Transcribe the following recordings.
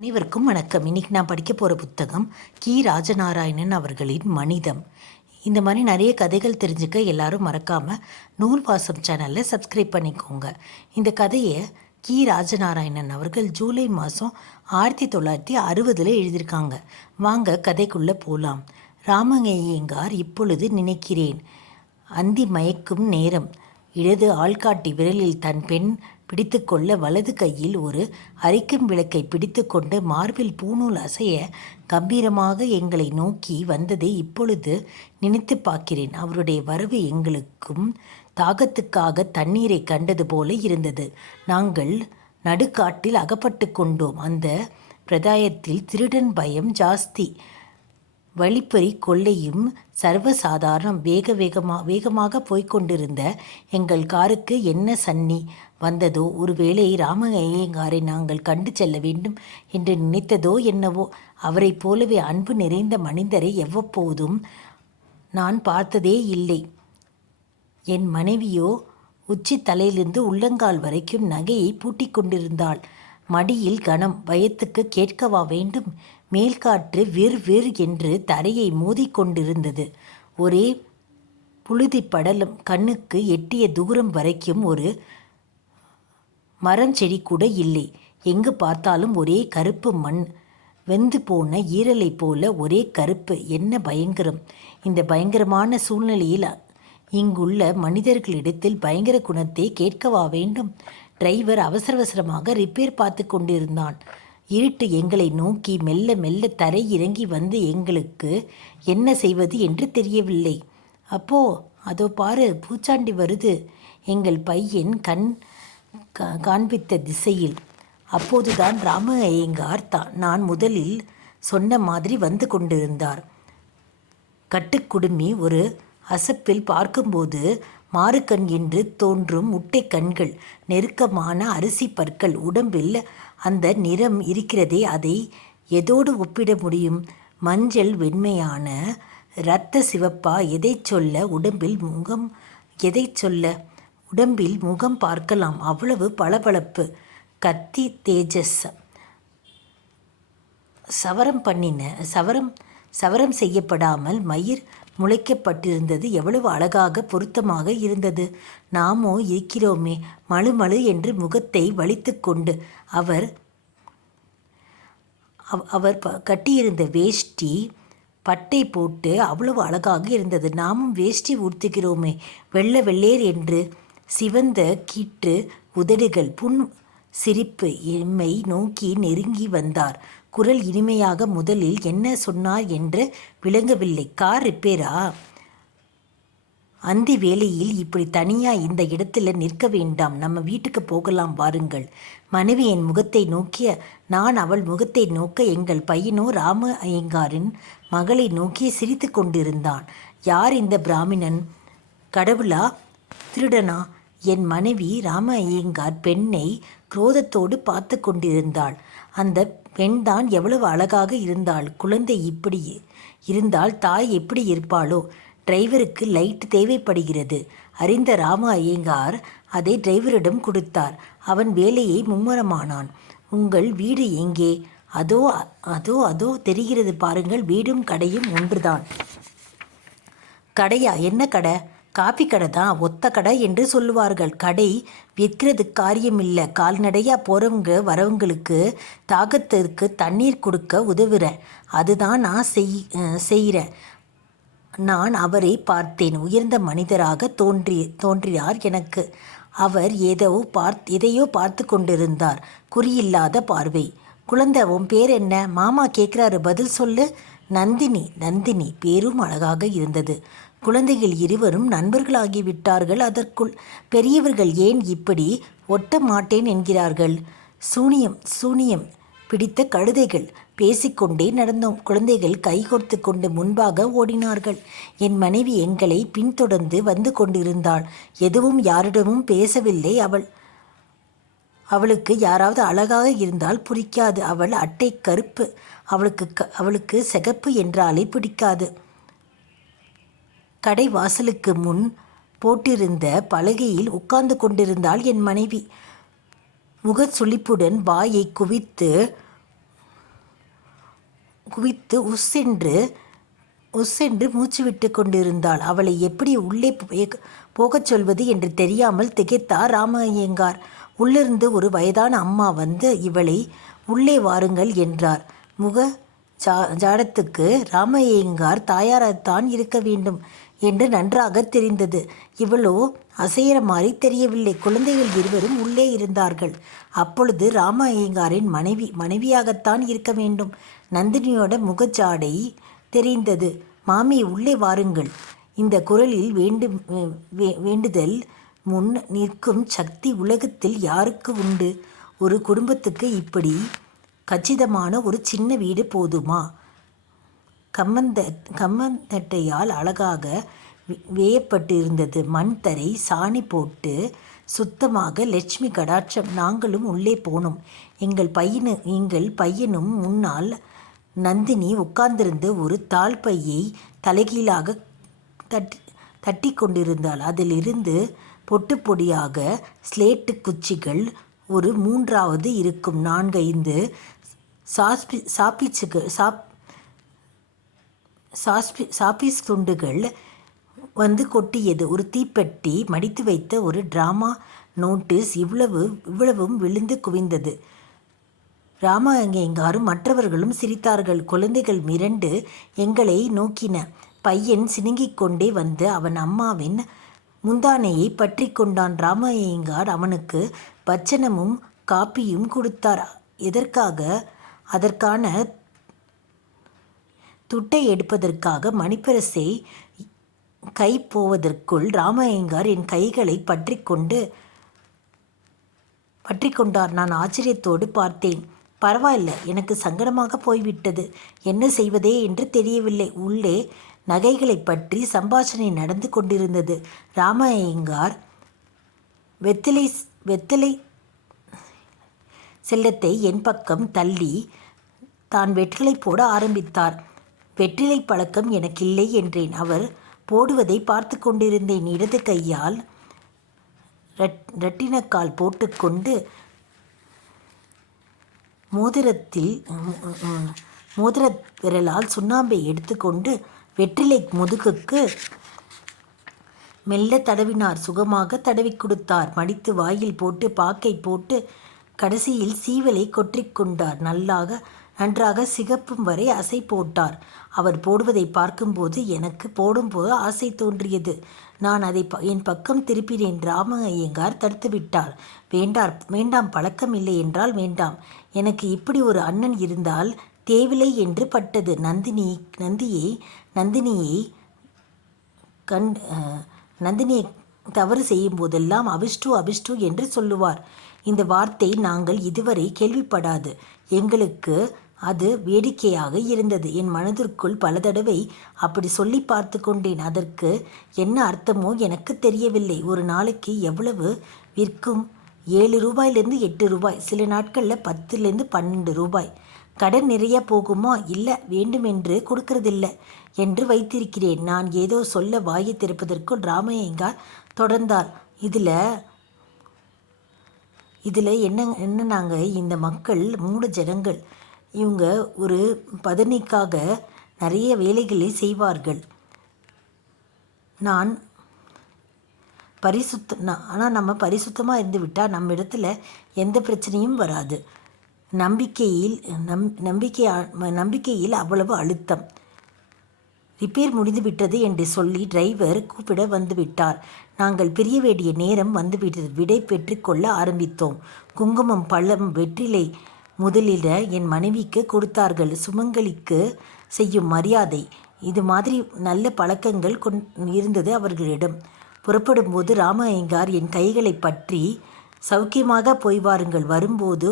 அனைவருக்கும் வணக்கம். இன்னைக்கு நான் படிக்க போகிற புத்தகம் கி. ராஜநாராயணன் அவர்களின் மனிதம். இந்த மாதிரி நிறைய கதைகள் தெரிஞ்சுக்க எல்லாரும் மறக்காமல் நூல் வாசம் சேனலில் சப்ஸ்கிரைப் பண்ணிக்கோங்க. இந்த கதையை கி. ராஜநாராயணன் அவர்கள் ஜூலை மாதம் 1960 எழுதியிருக்காங்க. வாங்க கதைக்குள்ளே போகலாம். ராமய்யங்கார் இப்பொழுது நினைக்கிறேன். அந்தி மயக்கும் நேரம். இடது ஆள்காட்டி விரலில் தன் பெண் பிடித்து கொள்ள வலது கையில் ஒரு அரிக்கும் விளக்கை பிடித்து கொண்டு மார்பில் பூநூல் அசைய கம்பீரமாக எங்களை நோக்கி வந்ததை இப்பொழுது நினைத்து பார்க்கிறேன். அவருடைய வரவு எங்களுக்கும் தாகத்துக்காக தண்ணீரை கண்டது போல இருந்தது. நாங்கள் நடுக்காட்டில் அகப்பட்டு கொண்டோம். அந்த பிரதாயத்தில் திருடன் பயம் ஜாஸ்தி. வழிப்பறி கொள்ளையும் சர்வசாதாரணம். வேகமாக போய்கொண்டிருந்த எங்கள் காருக்கு என்ன சன்னி வந்ததோ, ஒருவேளை ராமய்யங்காரை நாங்கள் கண்டு செல்ல வேண்டும் என்று நினைத்ததோ என்னவோ. அவரை போலவே அன்பு நிறைந்த மனிதரை எவ்வப்போதும் நான் பார்த்ததே இல்லை. என் மனைவியோ உச்சி தலையிலிருந்து உள்ளங்கால் வரைக்கும் நகையை பூட்டிக் கொண்டிருந்தாள். மடியில் கனம். பயத்துக்கு கேட்கவா வேண்டும்? மேல்காற்று விர் என்று தரையை மோதிக்கொண்டிருந்தது. ஒரே புழுதி படலம். கண்ணுக்கு எட்டிய தூரம் வரைக்கும் ஒரு மரம் செடி கூட இல்லை. எங்கு பார்த்தாலும் ஒரே கருப்பு மண். வெந்து போன ஈரலை போல ஒரே கருப்பு. என்ன பயங்கரம்! இந்த பயங்கரமான சூழ்நிலையில் இங்குள்ள மனிதர்களிடத்தில் பயங்கர குணத்தை கேட்கவா வேண்டும்? டிரைவர் அவசரமாக ரிப்பேர் பார்த்து கொண்டிருந்தான். இருட்டு எங்களை நோக்கி மெல்ல மெல்ல தரை இறங்கி வந்து எங்களுக்கு என்ன செய்வது என்று தெரியவில்லை. அப்போ அதோ பாரு, பூச்சாண்டி வருது. எங்கள் பையன் காண்பித்த திசையில். அப்போதுதான் ராமய்யங்கார் நான் முதலில் சொன்ன மாதிரி வந்து கொண்டிருந்தார். கட்டுக்குடுமி. ஒரு அசப்பில் பார்க்கும்போது மாறுக்கண் என்று தோன்றும் முட்டை கண்கள், நெருக்கமான அரிசி பற்கள். உடம்பில் அந்த நிறம் இருக்கிறதே, அதை எதோடு ஒப்பிட முடியும்? மஞ்சள் வெண்மையான இரத்த சிவப்பா? எதை சொல்ல? உடம்பில் முகம் பார்க்கலாம். அவ்வளவு பளபளப்பு. கத்தி தேஜஸ். சவரம் செய்யப்படாமல் மயிர் முளைக்கப்பட்டிருந்தது. எவ்வளவு அழகாக பொருத்தமாக இருந்தது. நாமோ இருக்கிறோமே மழு என்று முகத்தை வலித்து கொண்டு. அவர் கட்டியிருந்த வேஷ்டி பட்டை போட்டு அவ்வளவு அழகாக இருந்தது. நாமும் வேஷ்டி ஊர்த்துகிறோமே வெள்ளேர் என்று. சிவந்த கீற்று உதடுகள். புன் சிரிப்பு. எம்மை நோக்கி நெருங்கி வந்தார். குரல் இனிமையாக. முதலில் என்ன சொன்னார் என்று விளங்கவில்லை. கார் ரிப்பேரா? அந்தி வேளையில் இப்படி தனியா இந்த இடத்துல நிற்க வேண்டாம். நம்ம வீட்டுக்கு போகலாம் வாருங்கள். மனைவி என் முகத்தை நோக்கிய. நான் அவள் முகத்தை நோக்க. எங்கள் பையனோ ராமய்யங்காரின் மகளை நோக்கி சிரித்து கொண்டிருந்தான். யார் இந்த பிராமணன்? கடவுளா திருடனா? என் மனைவி ராமய்யங்கார் பெண்ணை குரோதத்தோடு பார்த்து கொண்டிருந்தாள். அந்த பெண்தான் எவ்வளவு அழகாக இருந்தாள். குழந்தை இப்படி இருந்தால் தாய் எப்படி இருப்பாளோ? டிரைவருக்கு லைட் தேவைப்படுகிறது. அறிந்த ராமய்யங்கார் அதை டிரைவரிடம் கொடுத்தார். அவன் வேலையை மும்முரமானான். உங்கள் வீடு எங்கே? அதோ அதோ அதோ தெரிகிறது பாருங்கள். வீடும் கடையும் ஒன்றுதான். கடையா? என்ன கடை? காப்பி கடை தான். ஒத்த கடை என்று சொல்லுவார்கள். கடை விற்கிறது காரியமில்லை. கால்நடையாக போகிறவங்க வரவங்களுக்கு தாகத்திற்கு தண்ணீர் கொடுக்க உதவுறேன். அதுதான் நான் செய்கிறேன். நான் அவரை பார்த்தேன். உயர்ந்த மனிதராக தோன்றினார் எனக்கு. அவர் எதையோ பார்த்து கொண்டிருந்தார். குறியில்லாத பார்வை. குழந்தை, உன் பேர் என்ன? மாமா கேட்குறாரு, பதில் சொல்லு. நந்தினி. பேரும் அழகாக இருந்தது. குழந்தைகள் இருவரும் நண்பர்களாகிவிட்டார்கள். அதற்குள் பெரியவர்கள் ஏன் இப்படி ஒட்ட மாட்டேன் என்கிறார்கள்? சூனியம் பிடித்த கழுதைகள். பேசிக்கொண்டே நடந்தோம். குழந்தைகள் கைகோர்த்து கொண்டு முன்பாக ஓடினார்கள். என் மனைவி எங்களை பின்தொடர்ந்து வந்து கொண்டிருந்தாள். எதுவும் யாரிடமும் பேசவில்லை. அவளுக்கு யாராவது அழகாக இருந்தால் பிடிக்காது. அவள் அட்டை கருப்பு. அவளுக்கு சிகப்பு என்றாலே பிடிக்காது. கடை வாசலுக்கு முன் போட்டிருந்த பலகையில் உட்கார்ந்து கொண்டிருந்தாள் என் மனைவி. முகச்சுளிப்புடன் வாயை குவித்து குவித்து உஸ்ஸென்று மூச்சு விட்டு கொண்டிருந்தாள். அவளை எப்படி உள்ளே போகச் சொல்வது என்று தெரியாமல் திகைத்தார் ராமையங்கார். உள்ளிருந்து ஒரு வயதான அம்மா வந்து இவளை உள்ளே வாருங்கள் என்றார். முக ஜாடத்துக்கு ராமையங்கார் தாயாரத்தான் இருக்க வேண்டும் என்று நன்றாக தெரிந்தது. இவளோ அசையிற மாதிரி தெரியவில்லை. குழந்தைகள் இருவரும் உள்ளே இருந்தார்கள். அப்பொழுது ராமையங்காரின் மனைவியாகத்தான் இருக்க வேண்டும். நந்தினியோட முகஜாடை தெரிந்தது. மாமி உள்ளே வாருங்கள். இந்த குரலில் வேண்டுதல் முன் நிற்கும் சக்தி உலகத்தில் யாருக்கு உண்டு? ஒரு குடும்பத்துக்கு இப்படி கச்சிதமான ஒரு சின்ன வீடு போதுமா? கம்மந்தட்டையால் அழகாக வேயப்பட்டிருந்தது. மண் தரை சாணி போட்டு சுத்தமாக லட்சுமி கடாட்சம். நாங்களும் உள்ளே போனோம். எங்கள் பையனும் முன்னால் நந்தினி உட்கார்ந்திருந்து ஒரு தாள் பையை தலைகீழாக தட்டி கொண்டிருந்தாள். அதிலிருந்து பொட்டு பொடியாக ஸ்லேட்டு குச்சிகள் ஒரு 3வது இருக்கும். 4-5 சாப்பீஸ் துண்டுகள் வந்து கொட்டியது. ஒரு தீப்பெட்டி, மடித்து வைத்த ஒரு டிராமா நோட்டீஸ், இவ்வளவும் விழுந்து குவிந்தது. ராமையங்காரும் மற்றவர்களும் சிரித்தார்கள். குழந்தைகள் மிரண்டு எங்களை நோக்கின. பையன் சினுங்கிக் கொண்டே வந்து அவன் அம்மாவின் முந்தானையை பற்றி கொண்டான். ராமையங்கார் அவனுக்கு பச்சனமும் காப்பியும் கொடுத்தார். எதற்காக? அதற்கான துட்டை எடுப்பதற்காக. மணிப்பரசை கை போவதற்குள் ராமையங்கார் என் கைகளை பற்றி கொண்டார். நான் ஆச்சரியத்தோடு பார்த்தேன். பரவாயில்ல, எனக்கு சங்கடமாக போய்விட்டது. என்ன செய்வதே என்று தெரியவில்லை. உள்ளே நகைகளை பற்றி சம்பாஷணை நடந்து கொண்டிருந்தது. ராமையங்கார் வெத்தலை செல்லத்தை என் பக்கம் தள்ளி தான் வெற்றிலை போட ஆரம்பித்தார். வெற்றிலை பழக்கம் எனக்கில்லை என்றேன். அவர் போடுவதை பார்த்து கொண்டிருந்தேன். இடது கையால் ரட்டினக்கால் போட்டுக்கொண்டு மோதிர விரலால் சுண்ணாம்பை எடுத்துக்கொண்டு வெற்றிலை முதுகுக்கு மெல்ல தடவினார். சுகமாக தடவி கொடுத்தார். மடித்து வாயில் போட்டு பாக்கை போட்டு கடைசியில் சீவலை கொற்றிக்கொண்டார். நன்றாக சிகப்பும் வரை அசை போட்டார். அவர் போடுவதை பார்க்கும்போது எனக்கு போடும்போது ஆசை தோன்றியது. நான் அதை என் பக்கம் திருப்பினேன். ராமையங்கார் தடுத்துவிட்டார். வேண்டாம், பழக்கம் இல்லை என்றால் வேண்டாம். எனக்கு இப்படி ஒரு அண்ணன் இருந்தால் தேவில்லை என்று பட்டது. நந்தினியை தவறு செய்யும் போதெல்லாம் அபிஷ்டு என்று சொல்லுவார். இந்த வார்த்தை நாங்கள் இதுவரை கேள்விப்படாது. எங்களுக்கு அது வேடிக்கையாக இருந்தது. என் மனதிற்குள் பல தடவை அப்படி சொல்லி பார்த்து கொண்டேன். அதற்கு என்ன அர்த்தமோ எனக்கு தெரியவில்லை. ஒரு நாளைக்கு எவ்வளவு விற்கும்? 7 ரூபாயிலிருந்து 8 ரூபாய், சில நாட்களில் 10லேருந்து 12 ரூபாய். கடன் நிறைய போகுமா? இல்லை, வேண்டுமென்று கொடுக்கறதில்லை என்று வைத்திருக்கிறேன். நான் ஏதோ சொல்ல வாயை திறப்பதற்குள் ராமையங்கார் தொடர்ந்தார். இதில் என்ன நாங்கள் இந்த மக்கள் மூட ஜனங்கள். இவங்க ஒரு பதனிக்காக நிறைய வேலைகளை செய்வார்கள். ஆனால் நம்ம பரிசுத்தமாக இருந்து விட்டால் நம்ம இடத்துல எந்த பிரச்சனையும் வராது. நம்பிக்கையில் அவ்வளவு அழுத்தம். ரிப்பேர் முடிந்துவிட்டது என்று சொல்லி டிரைவர் கூப்பிட வந்துவிட்டார். நாங்கள் பிரிய வேண்டிய நேரம் வந்துவிட்டது. விடை பெற்றுக்கொள்ள ஆரம்பித்தோம். குங்குமம், பழம், வெற்றிலை முதலில் என் மனைவிக்கு கொடுத்தார்கள். சுமங்கலிக்கு செய்யும் மரியாதை. இது மாதிரி நல்ல பழக்கங்கள் இருந்தது அவர்களிடம். புறப்படும்போது ராமையங்கார் என் கைகளை பற்றி சௌக்கியமாக போய் வாருங்கள். வரும்போது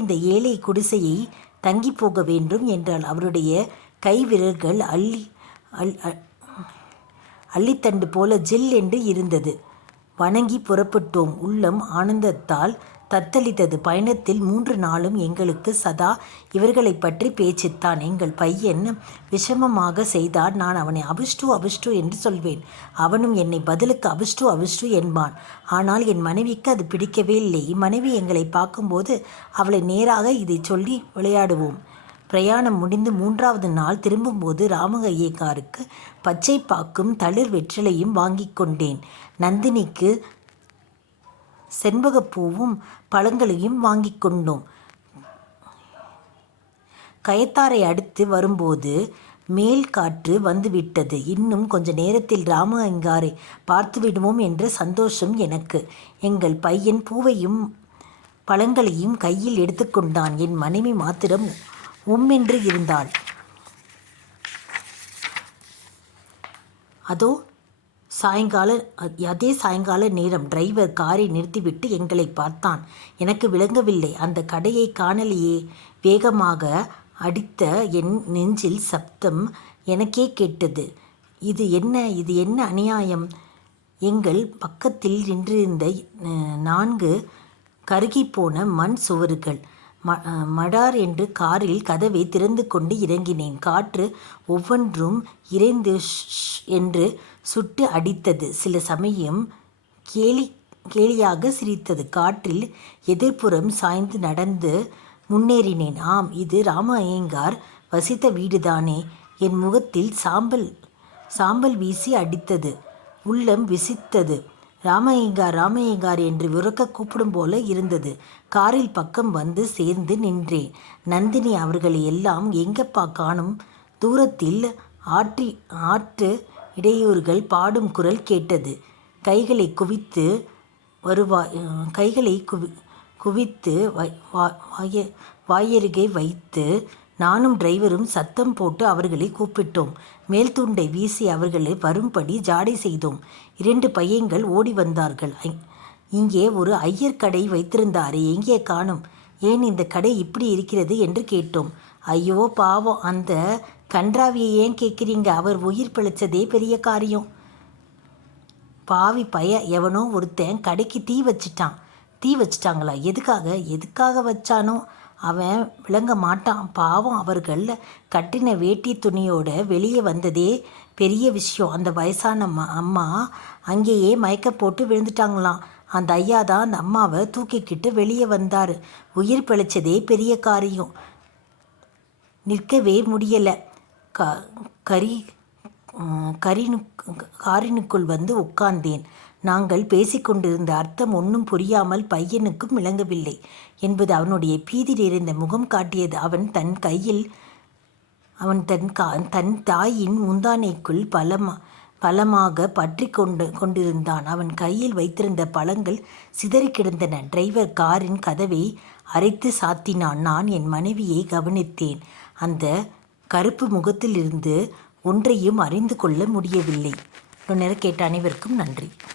இந்த ஏழை குடிசையை தங்கி போக வேண்டும் என்றால் அவருடைய கை விரல்கள் அள்ளித்தண்டு போல ஜில் என்று இருந்தது. வணங்கி புறப்பட்டோம். உள்ளம் ஆனந்தத்தால் தத்தளித்தது. பயணத்தில் 3 நாளும் எங்களுக்கு சதா இவர்களை பற்றி பேச்சுத்தான். எங்கள் பையன் விஷமமாக செய்தால் நான் அவனை அபிஷ்டு என்று சொல்வேன். அவனும் என்னை பதிலுக்கு அபிஷ்டு என்பான். ஆனால் என் மனைவிக்கு அது பிடிக்கவே இல்லை. மனைவி எங்களை பார்க்கும்போது அவளை நேராக இதை சொல்லி விளையாடுவோம். பிரயாணம் முடிந்து 3வது நாள் திரும்பும்போது ராமஐயங்காருக்கு பச்சை பாக்கும் தளிர் வெற்றிலையும் வாங்கி கொண்டேன். நந்தினிக்கு செண்பகப்பூவும் பழங்களையும் வாங்கி கொண்டோம். கயத்தாரை அடுத்து வரும்போது மேல் காற்று வந்துவிட்டது. இன்னும் கொஞ்ச நேரத்தில் ராமஐயங்காரை பார்த்துவிடுவோம் என்ற சந்தோஷம் எனக்கு. எங்கள் பையன் பூவையும் பழங்களையும் கையில் எடுத்துக்கொண்டான். என் மனைவி மாத்திரம் உம்மென்று இருந்தாள். அதே சாயங்கால நேரம் டிரைவர் காரை நிறுத்திவிட்டு எங்களை பார்த்தான். எனக்கு விளங்கவில்லை. அந்த கடையை காணலையே. வேகமாக அடித்த என் நெஞ்சில் சப்தம் எனக்கே கேட்டது. இது என்ன அநியாயம்? எங்கள் பக்கத்தில் நின்றிருந்த 4 கருகிப்போன மண் சுவர்கள். மடார் என்று காரில் கதவை திறந்து கொண்டு இறங்கினேன். காற்று ஒவ்வொன்றும் இறைந்து என்று சுட்டு அடித்தது. சில சமயம் கேலியாக சிரித்தது. காற்றில் எதிர்ப்புறம் சாய்ந்து நடந்து முன்னேறினேன். ஆம், இது ராமஐயங்கார் வசித்த வீடுதானே. என் முகத்தில் சாம்பல் வீசி அடித்தது. உள்ளம் விசித்தது. ராமஐயங்கார் என்று உரக்க கூப்பிடும் போல இருந்தது. காரில் பக்கம் வந்து சேர்ந்து நின்றேன். நந்தினி அவர்களை எல்லாம் எங்கப்பா காணும்? தூரத்தில் ஆற்று இடையூறுகள் பாடும் குரல் கேட்டது. கைகளை குவித்து வாயருகே வைத்து நானும் டிரைவரும் சத்தம் போட்டு அவர்களை கூப்பிட்டோம். மேல் துண்டை வீசி அவர்களை வரும்படி ஜாடை செய்தோம். 2 பையன்கள் ஓடி வந்தார்கள். இங்கே ஒரு ஐயர் கடை வைத்திருந்தாரே, எங்கே காணும்? ஏன் இந்த கடை இப்படி இருக்கிறது என்று கேட்டோம். ஐயோ பாவம், அந்த கன்றாவியை ஏன் கேட்குறீங்க? அவர் உயிர் பிழைச்சதே பெரிய காரியம். பாவி எவனோ ஒருத்தன் கடைக்கு தீ வச்சிட்டாங்களா? எதுக்காக வச்சானோ அவன் விளங்க மாட்டான். பாவம், அவர்கள் கட்டின வேட்டி துணியோட வெளியே வந்ததே பெரிய விஷயம். அந்த வயசான அம்மா அங்கேயே மயக்க போட்டு விழுந்துட்டாங்களாம். அந்த ஐயா தான் அந்த அம்மாவை தூக்கிக்கிட்டு வெளியே வந்தார். உயிர் பிழைச்சதே பெரிய காரியம். நிற்கவே முடியலை. காரினுக்குள் வந்து உட்கார்ந்தேன். நாங்கள் பேசிக்கொண்டிருந்த அர்த்தம் ஒன்றும் புரியாமல் பையனுக்கும் விளங்கவில்லை என்பது அவனுடைய பீதி நிறைந்த முகம் காட்டியது. அவன் தன் தாயின் முந்தானைக்குள் பலமாக பற்றி கொண்டிருந்தான். அவன் கையில் வைத்திருந்த பழங்கள் சிதறி கிடந்தன. டிரைவர் காரின் கதவை அரைத்து சாத்தினான். நான் என் மனைவியை கவனித்தேன். அந்த கருப்பு முகத்திலிருந்து ஒன்றையும் அறிந்து கொள்ள முடியவில்லை. நேரம் கேட்ட அனைவருக்கும் நன்றி.